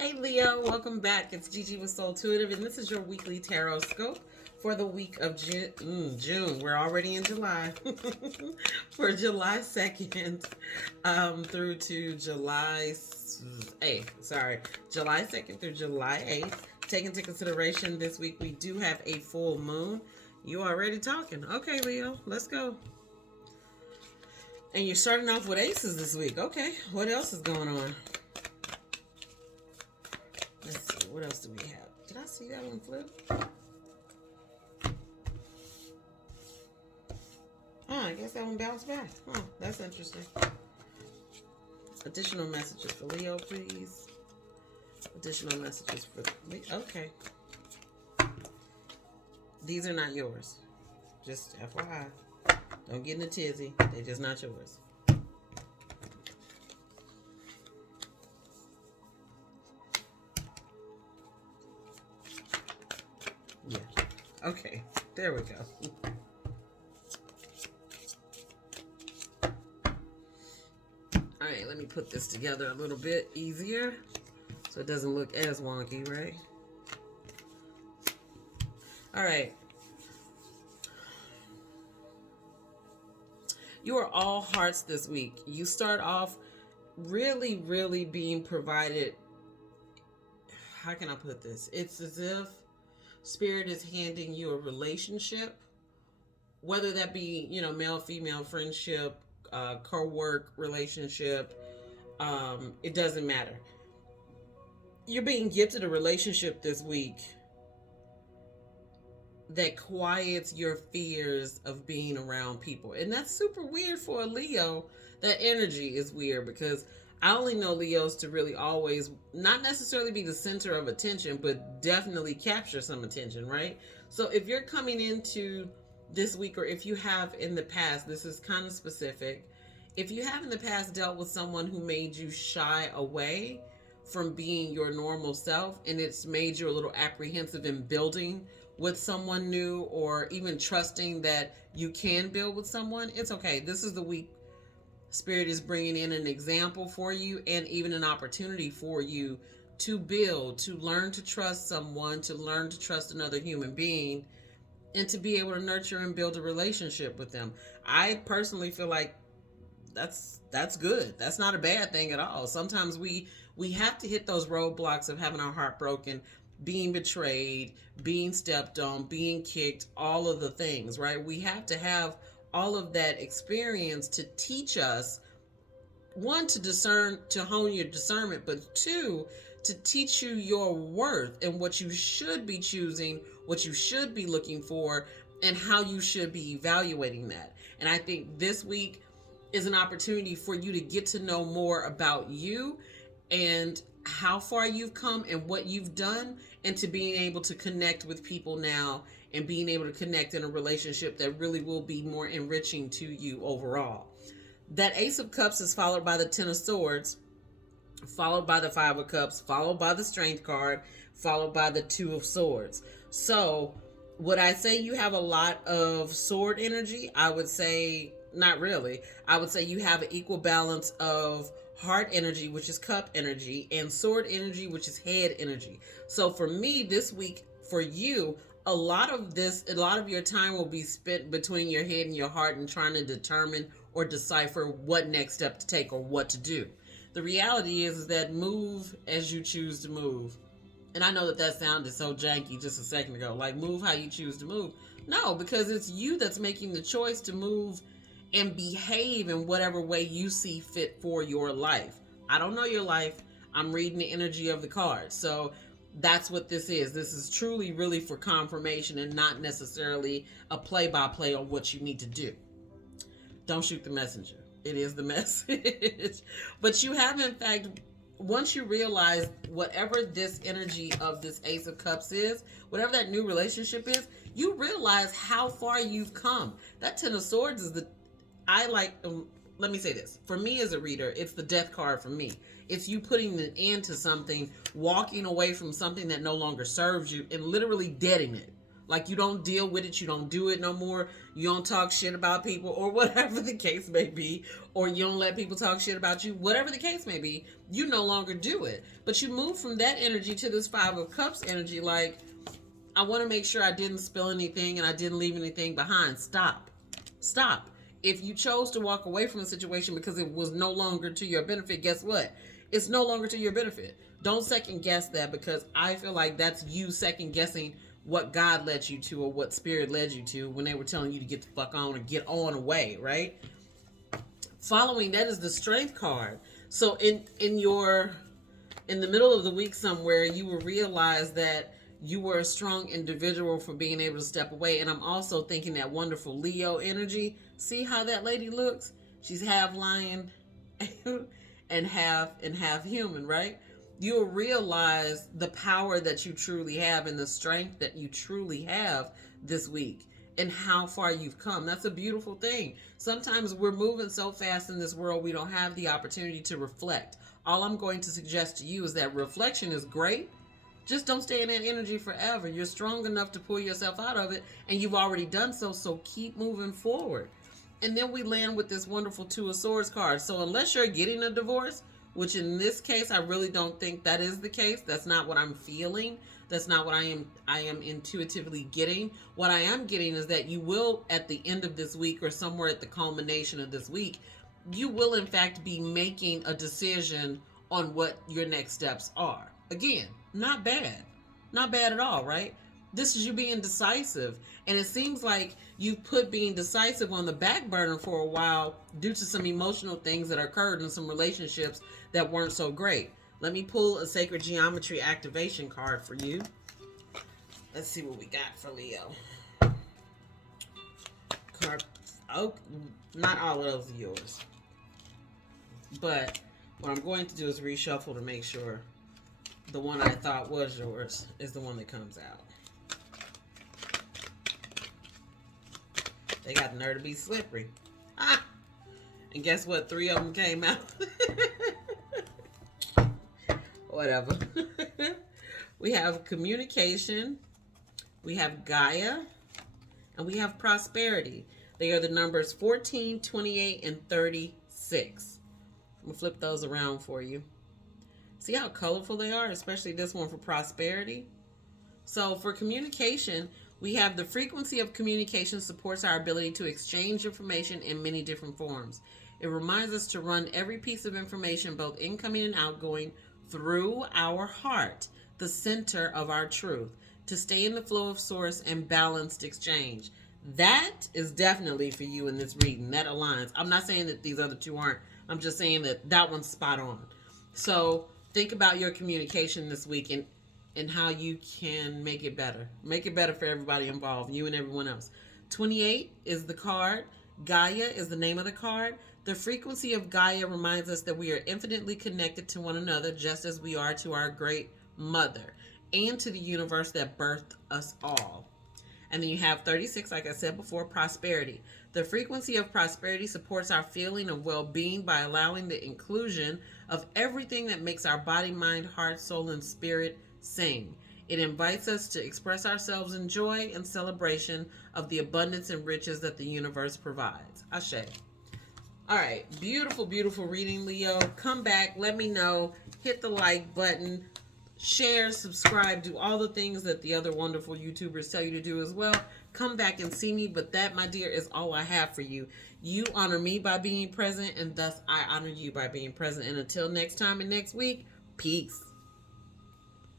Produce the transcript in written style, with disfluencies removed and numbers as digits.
Hey Leo, welcome back. It's Gigi with Soul Intuitive, and this is your weekly tarot scope for the week of June. We're already in July. For July 2nd through to July 8th. July 2nd through July 8th. Take into consideration this week we do have a full moon. You already talking. Okay, Leo, let's go. And you're starting off with aces this week. Okay, what else is going on? Let's see, what else do we have? Did I see that one flip? Oh, I guess that one bounced back. Oh, that's interesting. Additional messages for Leo, please. Additional messages for Leo. Okay. These are not yours. Just FYI. Don't get in a tizzy. They're just not yours. Yeah. Okay. There we go. Alright, let me put this together a little bit easier so it doesn't look as wonky, right? Alright. You are all hearts this week. You start off really being provided. How can I put this? It's as if Spirit is handing you a relationship, whether that be, male-female friendship, co-work relationship, it doesn't matter. You're being gifted a relationship this week that quiets your fears of being around people. And that's super weird for a Leo. That energy is weird because I only know Leos to really always not necessarily be the center of attention, but definitely capture some attention, right? So if you're coming into this week, or if you have in the past, this is kind of specific. If you have in the past dealt with someone who made you shy away from being your normal self, and it's made you a little apprehensive in building with someone new, or even trusting that you can build with someone, it's okay. This is the week Spirit is bringing in an example for you, and even an opportunity for you to build, to learn to trust someone, to learn to trust another human being, and to be able to nurture and build a relationship with them. I personally feel like that's good. That's not a bad thing at all. Sometimes we have to hit those roadblocks of having our heart broken, being betrayed, being stepped on, being kicked, all of the things, right? We have to have all of that experience to teach us, one, to discern, to hone your discernment, but two, to teach you your worth and what you should be choosing, what you should be looking for, and how you should be evaluating that. And I think this week is an opportunity for you to get to know more about you and how far you've come and what you've done, and to being able to connect with people now and being able to connect in a relationship that really will be more enriching to you overall. That Ace of Cups is followed by the Ten of Swords, followed by the Five of Cups, followed by the Strength card, followed by the Two of Swords. So would I say you have a lot of sword energy? I would say not really. I would say you have an equal balance of heart energy, which is cup energy, and sword energy, which is head energy. So for me this week, for you, a lot of your time will be spent between your head and your heart and trying to determine or decipher what next step to take or what to do. The reality is that move as you choose to move. And I know that sounded so janky just a second ago, like move how you choose to move. No, because it's you that's making the choice to move and behave in whatever way you see fit for your life. I don't know your life. I'm reading the energy of the cards. So that's what this is. This is truly really for confirmation and not necessarily a play-by-play on what you need to do. Don't shoot the messenger. It is the message. But you have, in fact, once you realize whatever this energy of this Ace of Cups is, whatever that new relationship is, you realize how far you've come. That Ten of Swords is let me say this. For me as a reader, it's the death card for me. It's you putting an end to something, walking away from something that no longer serves you, and literally deading it. Like, you don't deal with it, you don't do it no more, you don't talk shit about people, or whatever the case may be, or you don't let people talk shit about you, whatever the case may be, you no longer do it. But you move from that energy to this Five of Cups energy, like, I want to make sure I didn't spill anything and I didn't leave anything behind. Stop. Stop. If you chose to walk away from a situation because it was no longer to your benefit, guess what? It's no longer to your benefit. Don't second guess that, because I feel like that's you second guessing what God led you to or what spirit led you to when they were telling you to get the fuck on or get on away, right? Following that is the Strength card. So in the middle of the week somewhere, you will realize that you were a strong individual for being able to step away. And I'm also thinking that wonderful Leo energy. See how that lady looks? She's half lion and half human, right? You'll realize the power that you truly have and the strength that you truly have this week and how far you've come. That's a beautiful thing. Sometimes we're moving so fast in this world, we don't have the opportunity to reflect. All I'm going to suggest to you is that reflection is great. Just don't stay in that energy forever. You're strong enough to pull yourself out of it, and you've already done so, so keep moving forward. And then we land with this wonderful Two of Swords card. So unless you're getting a divorce, which in this case, I really don't think that is the case. That's not what I'm feeling. That's not what I am intuitively getting. What I am getting is that you will, at the end of this week or somewhere at the culmination of this week, you will in fact be making a decision on what your next steps are. Again, not bad. Not bad at all, right? This is you being decisive. And it seems like you've put being decisive on the back burner for a while due to some emotional things that occurred in some relationships that weren't so great. Let me pull a Sacred Geometry activation card for you. Let's see what we got for Leo. Card. Oh, not all of those are yours. But what I'm going to do is reshuffle to make sure the one I thought was yours is the one that comes out. They got the nerve to be slippery. Ah! And guess what? 3 of them came out. Whatever. We have communication. We have Gaia. And we have prosperity. They are the numbers 14, 28, and 36. I'm going to flip those around for you. See how colorful they are, especially this one for prosperity. So for communication, we have the frequency of communication supports our ability to exchange information in many different forms. It reminds us to run every piece of information, both incoming and outgoing, through our heart, the center of our truth, to stay in the flow of source and balanced exchange. That is definitely for you in this reading. That aligns. I'm not saying that these other two aren't. I'm just saying that that one's spot on. So think about your communication this week and how you can make it better. Make it better for everybody involved, you and everyone else. 28 is the card. Gaia is the name of the card. The frequency of Gaia reminds us that we are infinitely connected to one another, just as we are to our great mother and to the universe that birthed us all. And then you have 36, like I said before, prosperity. The frequency of prosperity supports our feeling of well-being by allowing the inclusion of everything that makes our body, mind, heart, soul, and spirit sing. It invites us to express ourselves in joy and celebration of the abundance and riches that the universe provides. Ashe. All right, beautiful, beautiful reading, Leo. Come back, let me know, hit the like button, share, subscribe, do all the things that the other wonderful YouTubers tell you to do as well. Come back and see me, but that, my dear, is all I have for you. You honor me by being present, and thus I honor you by being present. And until next time and next week, peace.